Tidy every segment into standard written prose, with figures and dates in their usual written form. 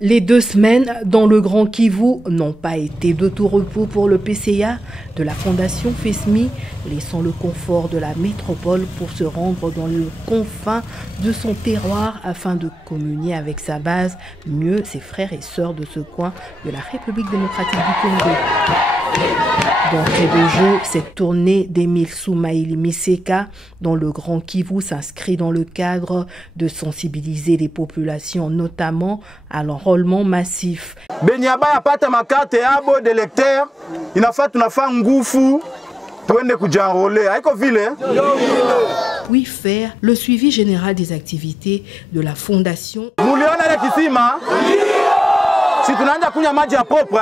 Les 2 semaines dans le Grand Kivu n'ont pas été de tout repos pour le PCA de la Fondation FESMI, laissant le confort de la métropole pour se rendre dans le confin de son terroir afin de communier avec sa base, mieux ses frères et sœurs de ce coin de la République démocratique du Congo. D'entrée de jeu, cette tournée d'Emile Soumaïli Miseka dans le Grand Kivu s'inscrit dans le cadre de sensibiliser les populations, notamment à l'enrôlement massif. Benyaba ya pata makate yabo de lecteur, inafaa tunafaa ngufu tuende kujanrole. Haiko vile? Puis faire le suivi général des activités de la fondation. Muliona ile kisima? Si tunaanza kunywa maji ya propre,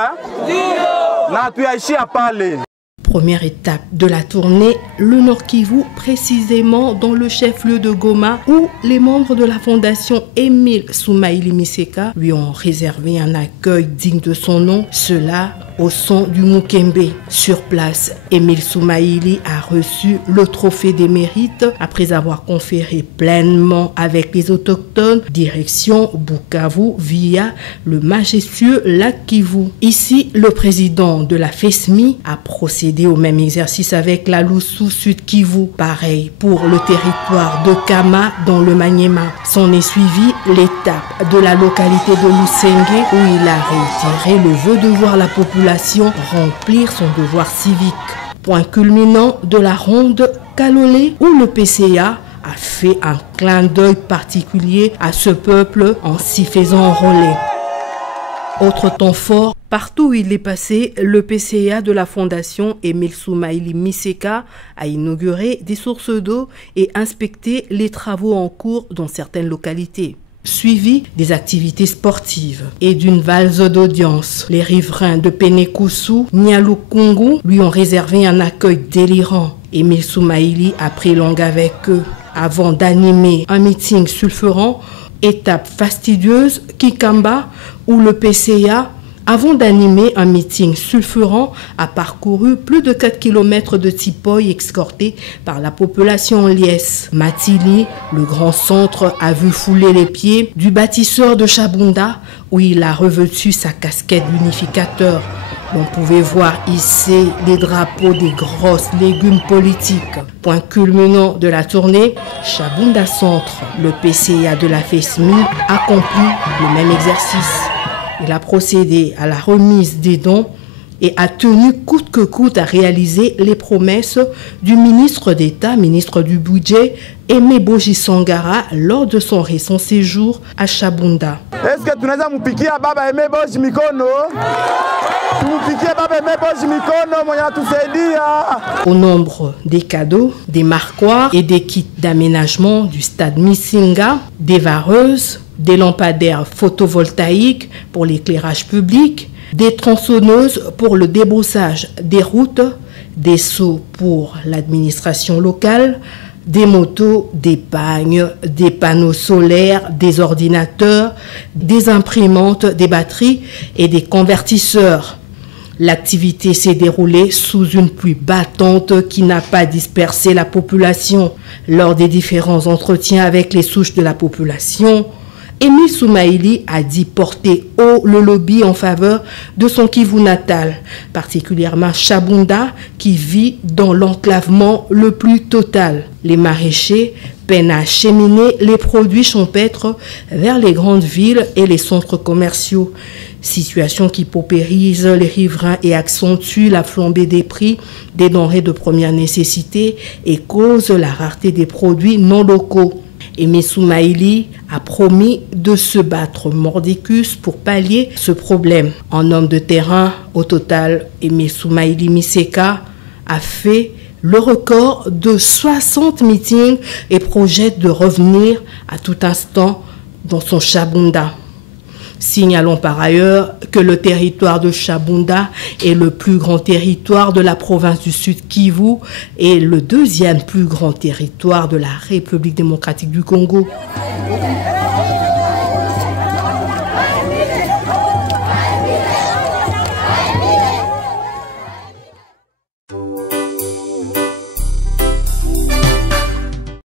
na tuyaishia pale. Première étape de la tournée, le Nord Kivu, précisément dans le chef-lieu de Goma, où les membres de la fondation Emile Soumaïli Miseka lui ont réservé un accueil digne de son nom, cela au son du Mukembe. Sur place, Emile Soumaïli a reçu le trophée des mérites après avoir conféré pleinement avec les autochtones, direction Bukavu via le majestueux lac Kivu. Ici, le président de la FESMI a procédé au même exercice avec la Loussou Sud Kivu. Pareil pour le territoire de Kama dans le Maniema. S'en est suivi l'étape de la localité de Lusenge où il a réitéré le vœu de voir la population remplir son devoir civique. Point culminant de la ronde Kalolé où le PCA a fait un clin d'œil particulier à ce peuple en s'y faisant enrôler. Autre temps fort, partout où il est passé, le PCA de la fondation Emile Soumaïli Miseka a inauguré des sources d'eau et inspecté les travaux en cours dans certaines localités. Suivi des activités sportives et d'une valse d'audience. Les riverains de Penekusu, Nyalukungu lui ont réservé un accueil délirant. Emile Soumaïli a pris langue avec eux avant d'animer un meeting sulfurant. Étape fastidieuse, Kikamba, où le PCA, avant d'animer un meeting sulfurant, a parcouru plus de 4 km de Tipoy escorté par la population en liesse. Matili, le grand centre, a vu fouler les pieds du bâtisseur de Chabunda, où il a revêtu sa casquette d'unificateur. On pouvait voir ici les drapeaux des grosses légumes politiques. Point culminant de la tournée, Chabunda Centre, le PCA de la FESMI, accomplit le même exercice. Il a procédé à la remise des dons et a tenu coûte que coûte à réaliser les promesses du ministre d'État, ministre du Budget, Aimé Boji Sangara, lors de son récent séjour à Chabunda. Est-ce que tu n'as pas baba Aimé Boji Mikono? Au nombre des cadeaux, des marquoirs et des kits d'aménagement du stade Missinga, des vareuses, des lampadaires photovoltaïques pour l'éclairage public, des tronçonneuses pour le débroussage des routes, des seaux pour l'administration locale, des motos, des pagnes, des panneaux solaires, des ordinateurs, des imprimantes, des batteries et des convertisseurs. L'activité s'est déroulée sous une pluie battante qui n'a pas dispersé la population. Lors des différents entretiens avec les souches de la population, Emile Soumaïli a dit porter haut le lobby en faveur de son Kivu natal, particulièrement Chabunda qui vit dans l'enclavement le plus total. Les maraîchers peinent à acheminer les produits champêtres vers les grandes villes et les centres commerciaux. Situation qui paupérise les riverains et accentue la flambée des prix des denrées de première nécessité et cause la rareté des produits non locaux. Emile Soumaïli a promis de se battre mordicus pour pallier ce problème. En homme de terrain, au total, Emile Soumaïli Miseka a fait le record de 60 meetings et projette de revenir à tout instant dans son Chabunda. Signalons par ailleurs que le territoire de Chabunda est le plus grand territoire de la province du Sud Kivu et le deuxième plus grand territoire de la République démocratique du Congo.